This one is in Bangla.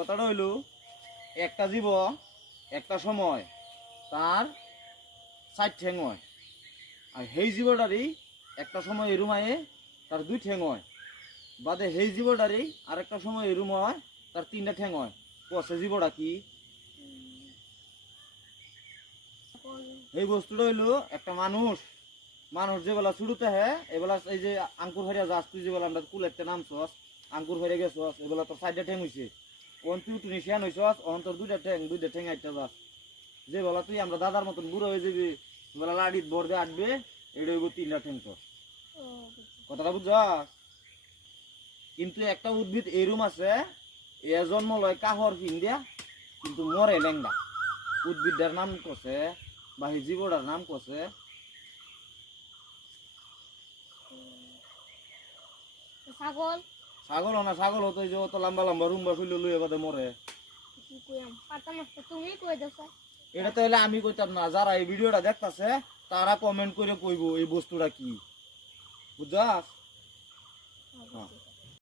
কথাটা হইল একটা জীব একটা সময় তার 4 ঠ্যাং হয়, আর সেই জীবটারই একটা সময় এরুম আয়ে তার 2 ঠ্যাং হয়, বাদে সেই জীবটারই আর একটা সময় এরুম হয় তার 3টা ঠ্যাং হয়। কষে জীবটা কি? এই বস্তুটা হইলো একটা মানুষ। মানুষ যেবেলা শুরুতে হ্যাঁ এবেলা এই যে আঙ্কুর হারিয়া যাস তুই যেবেলা আমরা কুলেরতে নামছস, আঙ্কুর হারিয়ে গেছস, এবেলা তোর 4টা ঠ্যাং হইছে। ওন তুই টুনিশিয়ান হইছস, ওন তোর 2টা ঠ্যাং আইটা যাস। যেবেলা তুই আমরা দাদার মতন বুড়ো হয়ে যাবি, বেলা লাড়িত বর্দে আটবে, এটা হইব 3টা ঠ্যাং তোর। কথাটা বুঝছস? কিন্তু একটা উদ্ভিদ এরুম আছে, এ জন্ম লয় কাহর ফিন্দিয়া কিন্তু মরে ল্যাংডা। উদ্ভিদটার নাম কছে বা এই জীবটার নাম কছে ছাগল। ছাগল না, ছাগল হতো যে অত লম্বা লম্বা রুম্বা শুইলে লুয়ে বাদে মরে। কি কইম পাতা মাছ তুমি কই দেছ? এটা তো হলে আমি কইতাম না, যারা এই ভিডিওটা দেখতাছে তারা কমেন্ট করে কইবো এই বস্তুটা কি, বুঝছস? হ্যাঁ।